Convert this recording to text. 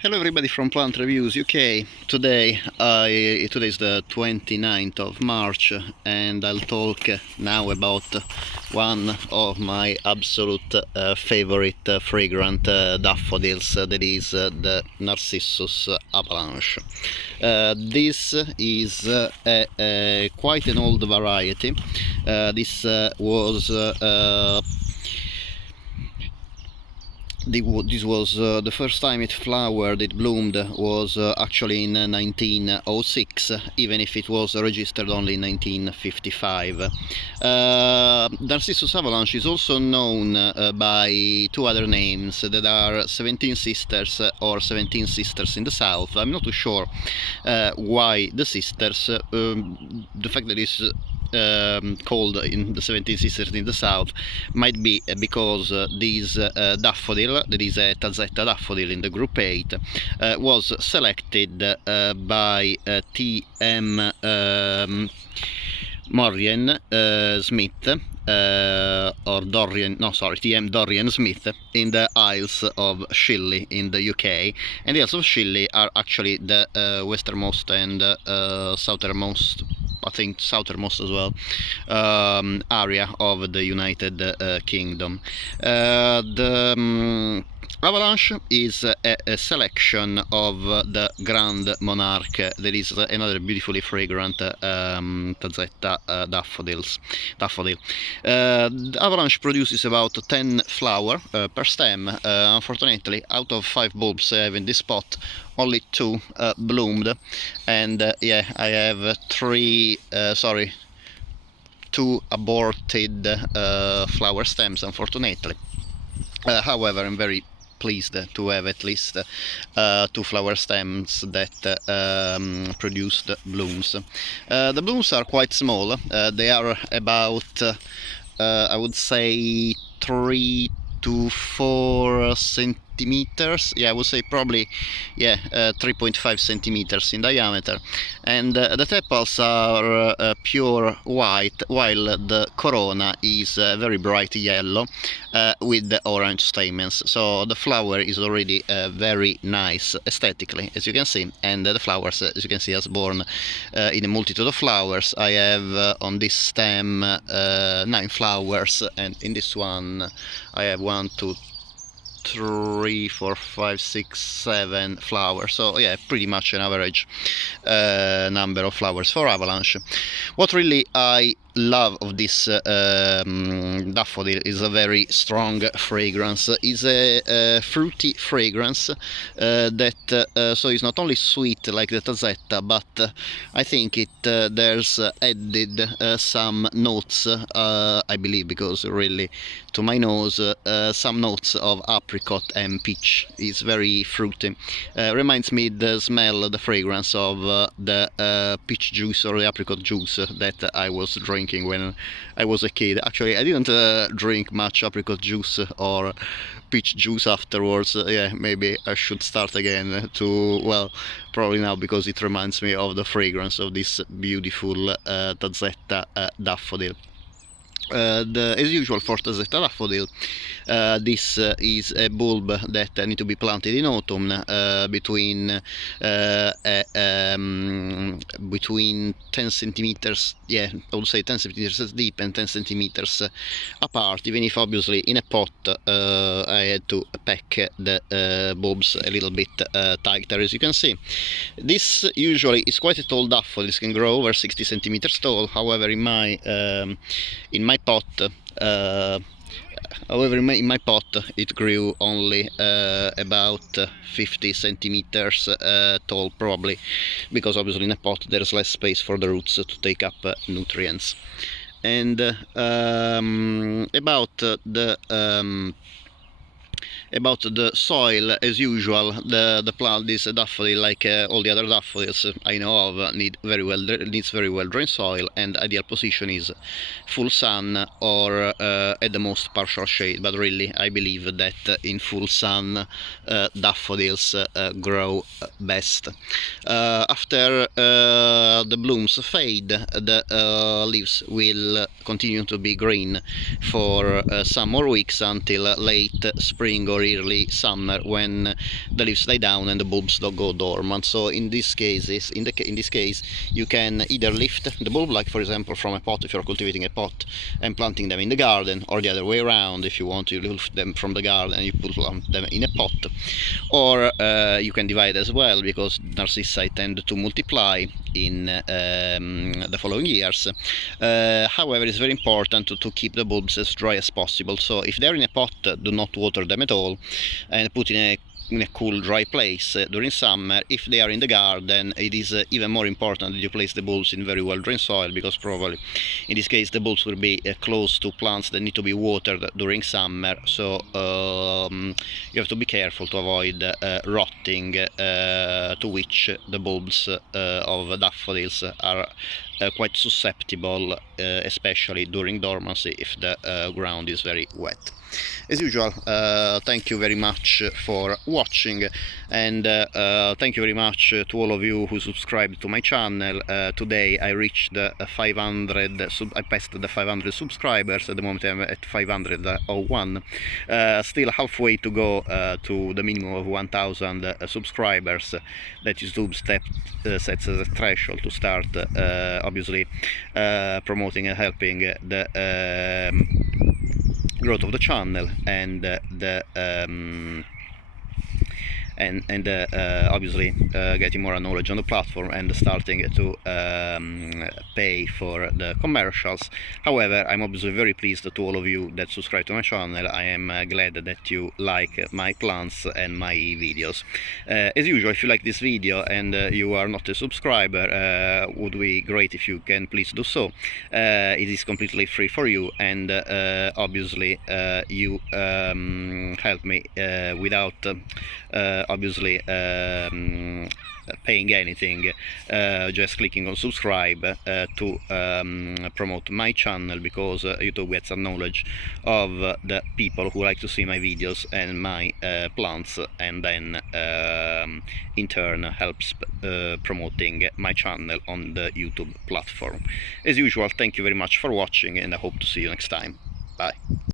Hello everybody from Plant Reviews UK. Today is the 29th of March and I'll talk now about one of my absolute favorite fragrant daffodils, that is the Narcissus Avalanche. This is quite an old variety. This was the first time it flowered, it bloomed, was actually in 1906, even if it was registered only in 1955. Narcissus Avalanche is also known by two other names that are 17 Sisters or 17 Sisters in the South. I'm not too sure why the Sisters. The fact that it's called in the 17 Sisters in the South might be because this daffodil, that is a Tazetta daffodil in the group 8, was selected by T.M. Dorrien Smith, or T.M. Dorrien Smith, in the Isles of Scilly in the UK. And the Isles of Scilly are actually the westernmost and southernmost, I think southernmost as well, area of the United Kingdom. The Avalanche is a selection of the Grand Monarque, that is another beautifully fragrant Tazetta daffodil. The Avalanche produces about 10 flowers per stem. Unfortunately, out of 5 bulbs I have in this spot, only 2 bloomed, and I have 2 aborted flower stems, unfortunately. However, I'm very pleased to have at least 2 flower stems that produced blooms. The blooms are quite small. They are about, I would say, 3 to 4 centimeters. I would say probably 3.5 centimeters in diameter, and the tepals are pure white, while the corona is very bright yellow with the orange stamens. So the flower is already very nice aesthetically, as you can see, and the flowers, as you can see, has borne in a multitude of flowers. I have on this stem 9 flowers, and in this one I have 1, 2, 3, 4, 5, 6, 7 flowers. So pretty much an average number of flowers for Avalanche. What really I love of this daffodil is a very strong fragrance. It's a fruity fragrance that so it's not only sweet like the Tazetta, but I think it there's added some notes, I believe, because really to my nose some notes of apricot and peach. It's very fruity. Reminds me the smell, the fragrance of the peach juice or the apricot juice that I was drinking when I was a kid. Actually, I didn't drink much apricot juice or peach juice afterwards. Maybe I should start again to, well, probably now, because it reminds me of the fragrance of this beautiful Tazetta daffodil. As usual for Tazetta daffodil, this is a bulb that need to be planted in autumn, between 10 centimeters, I would say 10 centimeters deep and 10 centimeters apart, even if obviously in a pot I had to pack the bulbs a little bit tighter, as you can see. This usually is quite a tall daffodil. This can grow over 60 centimeters tall. However, in my pot, it grew only about 50 centimeters tall, probably because obviously in a pot there's less space for the roots to take up nutrients. And about the soil, as usual, the plant, this daffodil, like all the other daffodils I know of, needs very well drained soil, and ideal position is full sun or at the most partial shade. But really, I believe that in full sun daffodils grow best. After the blooms fade, the leaves will continue to be green for some more weeks until late spring or or early summer when the leaves die down and the bulbs don't go dormant. So in this case, you can either lift the bulb, like for example from a pot if you're cultivating a pot and planting them in the garden, or the other way around, if you want to lift them from the garden and you plant them in a pot. Or you can divide as well, because narcissi tend to multiply in the following years. However, it's very important to keep the bulbs as dry as possible. So if they're in a pot, do not water them at all, and put in a cool, dry place during summer. If they are in the garden, it is even more important that you place the bulbs in very well drained soil, because probably in this case the bulbs will be close to plants that need to be watered during summer. So you have to be careful to avoid rotting, to which the bulbs of daffodils are quite susceptible, especially during dormancy if the ground is very wet. As usual, thank you very much for watching, and thank you very much to all of you who subscribed to my channel. Today I reached 500, I passed the 500 subscribers. At the moment I'm at 501, still halfway to go to the minimum of 1000 subscribers that YouTube sets as a threshold to start obviously promoting and helping the growth of the channel and obviously getting more knowledge on the platform and starting to pay for the commercials. However, I'm obviously very pleased to all of you that subscribe to my channel. I am glad that you like my plants and my videos. As usual, if you like this video and you are not a subscriber, would be great if you can please do so. It is completely free for you, and obviously you help me without obviously paying anything, just clicking on subscribe to promote my channel, because YouTube gets a knowledge of the people who like to see my videos and my plants, and then in turn helps promoting my channel on the YouTube platform. As usual, thank you very much for watching, and I hope to see you next time. Bye.